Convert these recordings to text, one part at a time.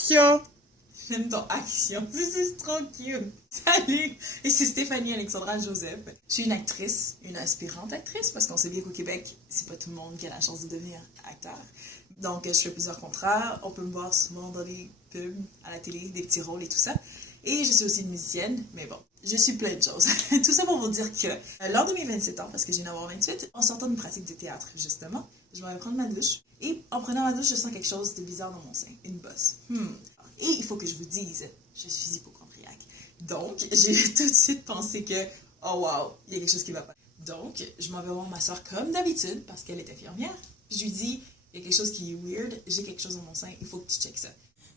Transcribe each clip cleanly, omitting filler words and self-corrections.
action! J'aime ton action, c'est juste trop cute. Salut! Et c'est Stéphanie Alexandra Joseph. Je suis une actrice, une aspirante actrice, parce qu'on sait bien qu'au Québec, c'est pas tout le monde qui a la chance de devenir acteur. Donc, je fais plusieurs contrats. On peut me voir souvent dans les pubs, à la télé, des petits rôles et tout ça. Et je suis aussi une musicienne, mais bon, je suis plein de choses. Tout ça pour vous dire que, lors de mes 27 ans, parce que j'ai d'avoir 28, en sortant d'une pratique de théâtre, justement, je vais prendre ma douche. Et en prenant ma douche, je sens quelque chose de bizarre dans mon sein, une bosse. Et il faut que je vous dise, je suis hypochondriaque. Donc, j'ai tout de suite pensé que, oh wow, il y a quelque chose qui va pas. Donc, je m'en vais voir ma soeur comme d'habitude, parce qu'elle est infirmière. Puis je lui dis, il y a quelque chose qui est weird, j'ai quelque chose dans mon sein, il faut que tu checkes ça.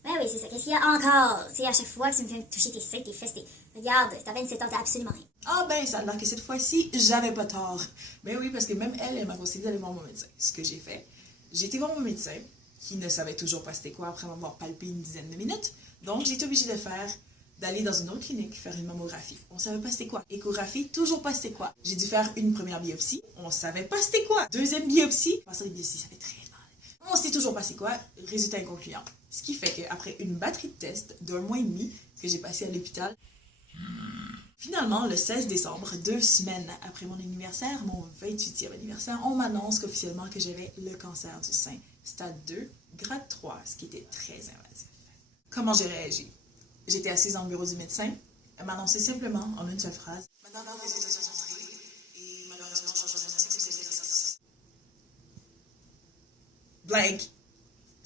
Ben oui, c'est ça. Qu'est-ce qu'il y a encore? Tu sais, à chaque fois que tu me fais toucher tes seins, tes fesses, regarde, t'as 27 ans, t'as absolument rien. Ah ben, ça a l'air que cette fois-ci, j'avais pas tort. Ben oui, parce que même elle m'a conseillé d'aller voir mon médecin. Ce que j'ai fait, j'ai été voir mon médecin, qui ne savait toujours pas c'était quoi après m'avoir palpé une dizaine de minutes. Donc, j'ai été obligée d'aller dans une autre clinique faire une mammographie. On savait pas c'était quoi. Échographie, toujours pas c'était quoi. J'ai dû faire une première biopsie. On savait pas c'était quoi. Deuxième biopsie. Passer les biopsies, ça fait très mal. On sait toujours pas c'est quoi. Résultat inconcluant. Ce qui fait qu'après une batterie de tests d'1 mois et demi que j'ai passé à l'hôpital, finalement, le 16 décembre, 2 semaines après mon anniversaire, mon 28e anniversaire, on m'annonce officiellement que j'avais le cancer du sein, stade 2, grade 3, ce qui était très invasif. Comment j'ai réagi? J'étais assise dans le bureau du médecin. Elle m'a annoncé simplement, en une seule phrase, Madame, les résultats sont entrés et malheureusement, je vais annoncer que vous avez le cancer du sein. Blank.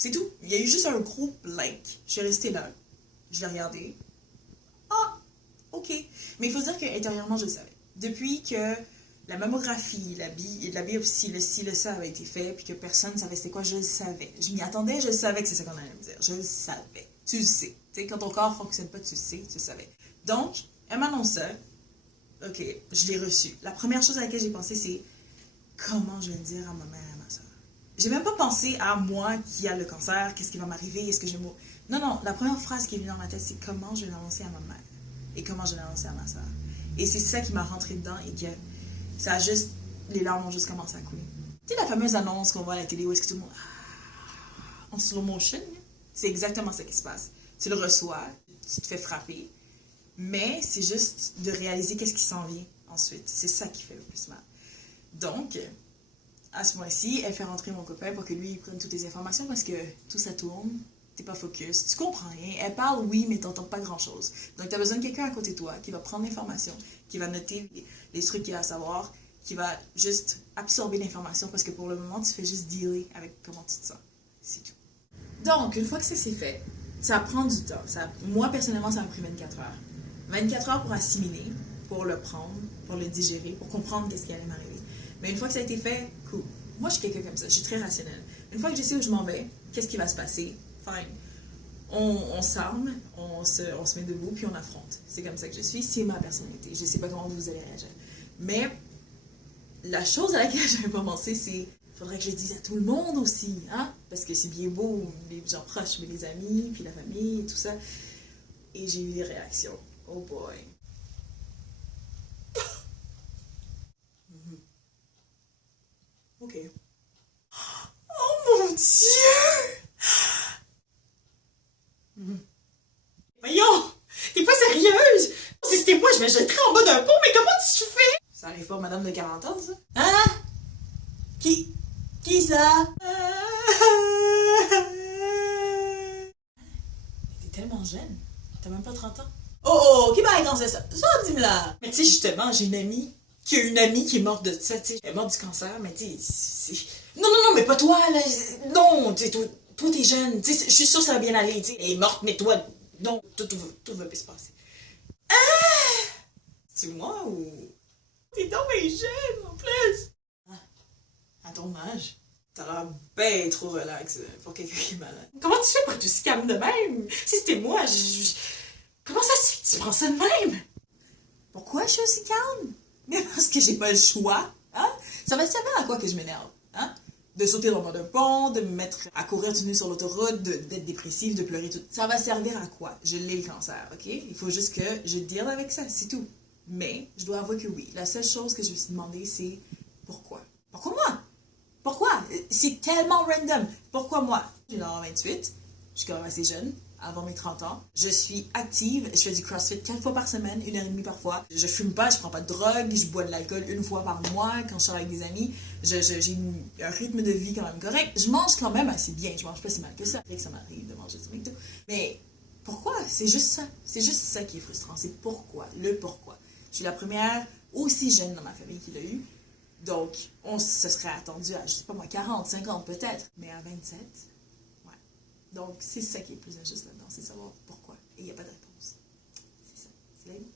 C'est tout. Il y a eu juste un gros blank. Je suis restée là. Je l'ai regardé. Ah, ok. Mais il faut dire qu'intérieurement, je le savais. Depuis que la mammographie, la biopsie, le ci, le ça avait été fait, puis que personne ne savait c'était quoi, je le savais. Je m'y attendais, je savais que c'est ça qu'on allait me dire. Je le savais. Tu le sais. Tu sais, quand ton corps ne fonctionne pas, tu le sais, tu le savais. Donc, elle m'annonce ça. Ok, je l'ai reçu. La première chose à laquelle j'ai pensé, c'est comment je vais le dire à ma mère et à ma soeur. J'ai même pas pensé à moi qui a le cancer, qu'est-ce qui va m'arriver, est-ce que je vais mourir. Non, la première phrase qui est venue dans ma tête, c'est comment je vais l'annoncer à ma mère et comment je vais l'annoncer à ma soeur. Et c'est ça qui m'a rentré dedans et que ça a juste, les larmes ont juste commencé à couler. Tu sais la fameuse annonce qu'on voit à la télé où est-ce que tout le monde, en slow motion, c'est exactement ça qui se passe. Tu le reçois, tu te fais frapper, mais c'est juste de réaliser qu'est-ce qui s'en vient ensuite. C'est ça qui fait le plus mal. Donc, à ce moment-ci, elle fait rentrer mon copain pour que lui, il prenne toutes les informations parce que tout ça tourne, t'es pas focus, tu comprends rien. Elle parle, oui, mais t'entends pas grand-chose. Donc, t'as besoin de quelqu'un à côté de toi qui va prendre l'information, qui va noter les trucs qu'il y a à savoir, qui va juste absorber l'information parce que pour le moment, tu fais juste dealer avec comment tu te sens. C'est tout. Donc, une fois que ça s'est fait, ça prend du temps. Moi, personnellement, ça m'a pris 24 heures. 24 heures pour assimiler, pour le prendre, pour le digérer, pour comprendre qu'est-ce qui allait m'arriver. Mais une fois que ça a été fait, cool. Moi, je suis quelqu'un comme ça, je suis très rationnelle. Une fois que je sais où je m'en vais, qu'est-ce qui va se passer, fine. On s'arme, on se met debout, puis on affronte. C'est comme ça que je suis, c'est ma personnalité. Je ne sais pas comment vous allez réagir. Mais la chose à laquelle je n'avais pas pensé, c'est il faudrait que je le dise à tout le monde aussi, hein? Parce que c'est bien beau, les gens proches, mais les amis, puis la famille, tout ça. Et j'ai eu des réactions. Oh boy. Ok. Oh mon Dieu! Voyons! T'es pas sérieuse! Si c'était moi, je me jetterais en bas d'un pont, mais comment tu fais? Ça arrive pas, madame de 40 ans, ça? Hein? Qui ça? T'es tellement jeune. T'as même pas 30 ans. Oh, qui va être ça? Ça, dis-moi là! Mais tu sais, justement, j'ai une amie qui a une amie qui est morte de ça, tu sais. Elle est morte du cancer, mais tu sais, non, mais pas toi, là. Non, tu sais, toi, t'es jeune. Tu sais, je suis sûre que ça va bien aller, tu sais. Elle est morte, mais toi, non, tout va bien se passer. Ah! C'est moi ou... T'es donc bien jeune, en plus! Ah, à ton âge, t'as l'air bien trop relax pour quelqu'un qui est malade. Comment tu fais pour être aussi calme de même? Si c'était moi, comment ça se fait que tu prends ça de même? Pourquoi je suis aussi calme? Mais parce que j'ai pas le choix, hein? Ça va servir à quoi que je m'énerve, hein? De sauter dans le bas d'un pont, de me mettre à courir tout nu sur l'autoroute, d'être dépressive, de pleurer tout. Ça va servir à quoi? Je l'ai le cancer, ok? Il faut juste que je deal avec ça, c'est tout. Mais, je dois avouer que oui. La seule chose que je me suis demandé, c'est pourquoi? Pourquoi moi? Pourquoi? C'est tellement random. Pourquoi moi? J'ai l'air 28, je suis quand même assez jeune. avant mes 30 ans. Je suis active, je fais du CrossFit 4 fois par semaine, 1h30 parfois. Je fume pas, je prends pas de drogue, je bois de l'alcool 1 fois par mois quand je sors avec des amis. J'ai un rythme de vie quand même correct. Je mange quand même assez bien, je mange pas si mal que ça. Fait que ça m'arrive de manger du McDo. Mais pourquoi? C'est juste ça. C'est juste ça qui est frustrant. C'est pourquoi. Le pourquoi. Je suis la première aussi jeune dans ma famille qui l'a eu. Donc, on se serait attendu à, je sais pas moi, 40, 50 peut-être. Mais à 27, ouais. Donc, c'est ça qui est plus injuste là-dedans. C'est savoir pourquoi. Et il n'y a pas de réponse. C'est ça. C'est la vie.